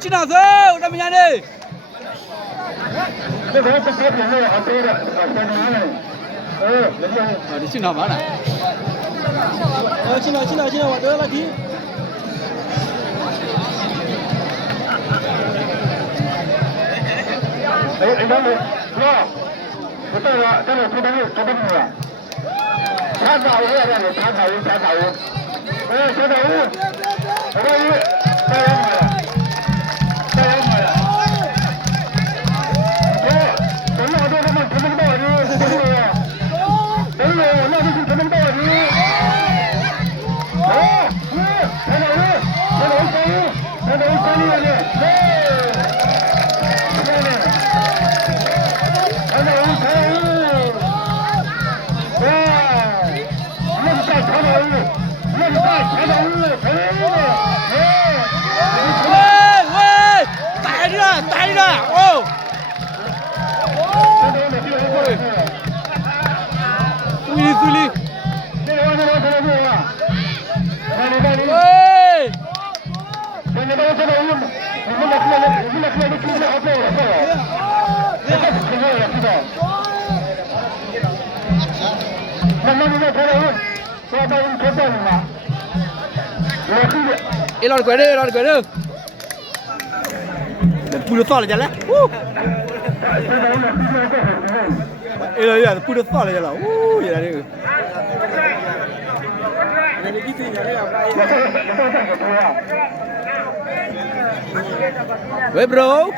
亲哪走？咱们家的。这个是别评论好多的，在哪里？人家你亲哪嘛呢？亲哪，我得了题。哎，那个，我到了，这个出动了。查找一下，查找一。查找一，带着哦！注意！喂！一老鬼的。不就算了去了，哎呀，不就算了去了，原来这个。喂，bro。